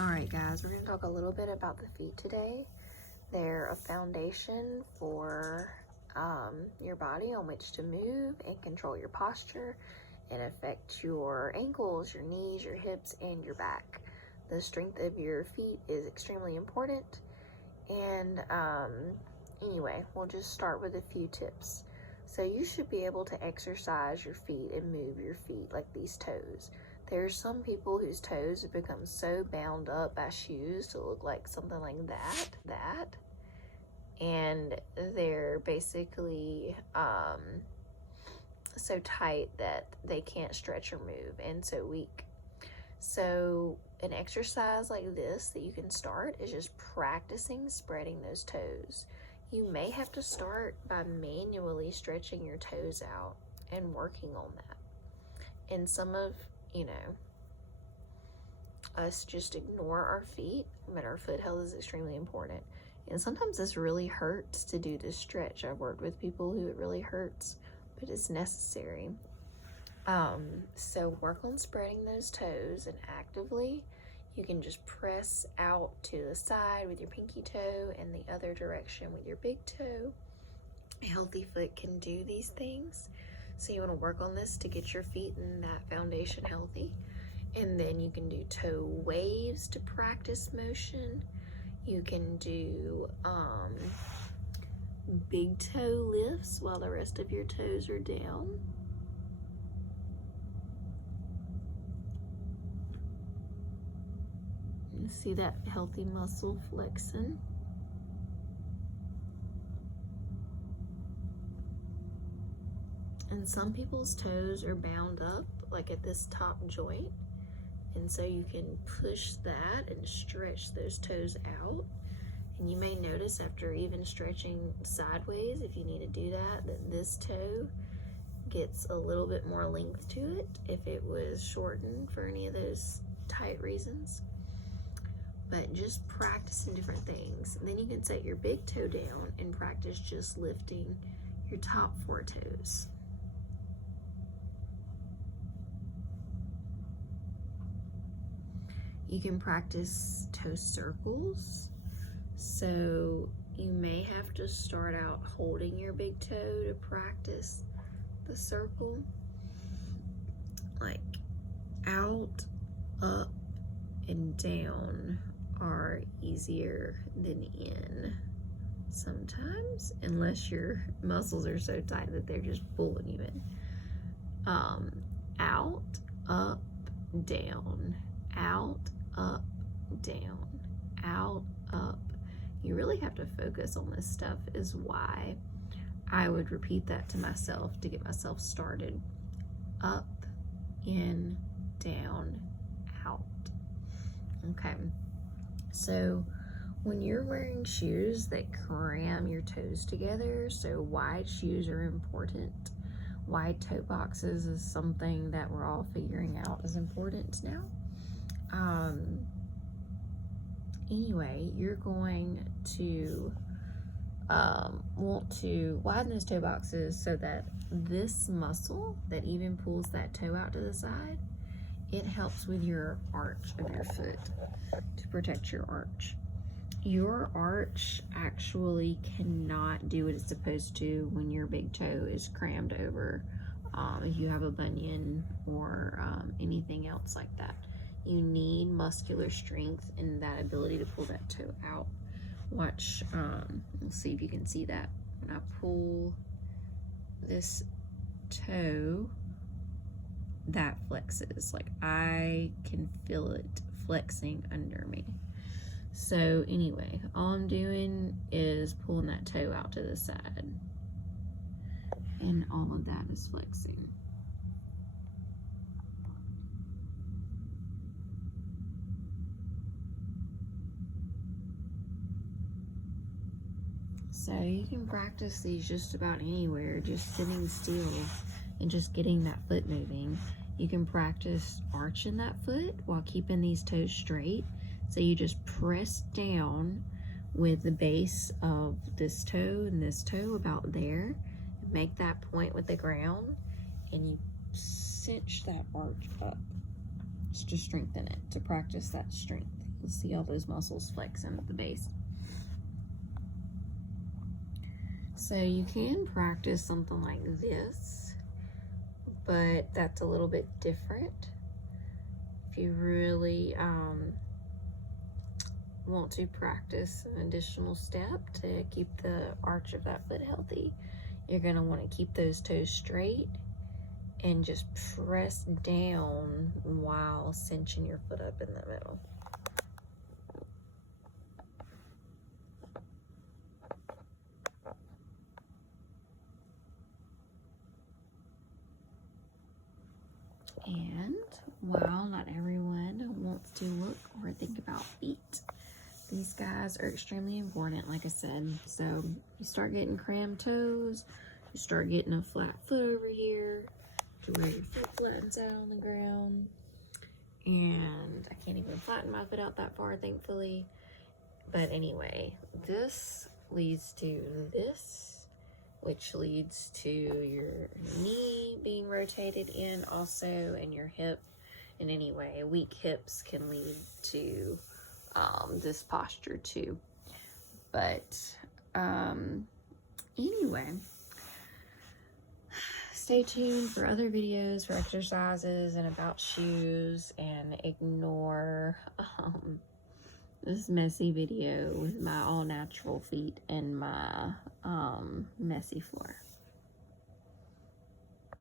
Alright guys, we're going to talk a little bit about the feet today. They're a foundation for your body on which to move and control your posture and affect your ankles, your knees, your hips, and your back. The strength of your feet is extremely important. And anyway, we'll just start with a few tips. So you should be able to exercise your feet and move your feet, like these toes. There are some people whose toes have become so bound up by shoes to look like something like that. And they're basically so tight that they can't stretch or move and so weak. So an exercise like this that you can start is just practicing spreading those toes. You may have to start by manually stretching your toes out and working on that. And some of, us just ignore our feet, but our foot health is extremely important. And sometimes this really hurts to do this stretch. I've worked with people who it really hurts, but it's necessary. So work on spreading those toes, and actively you can just press out to the side with your pinky toe and the other direction with your big toe. A healthy foot can do these things. So you want to work on this to get your feet and that foundation healthy. And then you can do toe waves to practice motion. You can do big toe lifts while the rest of your toes are down. You see that healthy muscle flexing. And some people's toes are bound up, like at this top joint. And so you can push that and stretch those toes out. And you may notice after even stretching sideways, if you need to do that, that this toe gets a little bit more length to it if it was shortened for any of those tight reasons. But just practicing different things. And then you can set your big toe down and practice just lifting your top 4 toes. You can practice toe circles. So you may have to start out holding your big toe to practice the circle. Like out, up, and down are easier than in sometimes, unless your muscles are so tight that they're just pulling you in. Out, up, down, out, up, down, out, up. You really have to focus on this stuff, is why I would repeat that to myself to get myself started. Up, in, down, out. Okay, so when you're wearing shoes that cram your toes together, so wide shoes are important. Wide toe boxes is something that we're all figuring out is important now. Anyway, you're going to want to widen those toe boxes so that this muscle that even pulls that toe out to the side, it helps with your arch of your foot to protect your arch. Your arch actually cannot do what it's supposed to when your big toe is crammed over, if you have a bunion or anything else like that. You need muscular strength and that ability to pull that toe out. Watch, we'll see if you can see that. When I pull this toe, that flexes. Like I can feel it flexing under me. So anyway, all I'm doing is pulling that toe out to the side. And all of that is flexing. So you can practice these just about anywhere, just sitting still and just getting that foot moving. You can practice arching that foot while keeping these toes straight. So you just press down with the base of this toe and this toe about there. Make that point with the ground and you cinch that arch up. It's to strengthen it, to practice that strength. You'll see all those muscles flexing at the base. So you can practice something like this, but that's a little bit different. If you really want to practice an additional step to keep the arch of that foot healthy, you're going to want to keep those toes straight and just press down while cinching your foot up in the middle. And while not everyone wants to look or think about feet, these guys are extremely important, like I said. So you start getting crammed toes, you start getting a flat foot over here to where your foot flattens out on the ground. And I can't even flatten my foot out that far, thankfully. But anyway, this leads to this, which leads to your knee being rotated in also, and your hip. And anyway, weak hips can lead to this posture too. But anyway, stay tuned for other videos for exercises and about shoes, and ignore this messy video with my all natural feet and my messy floor.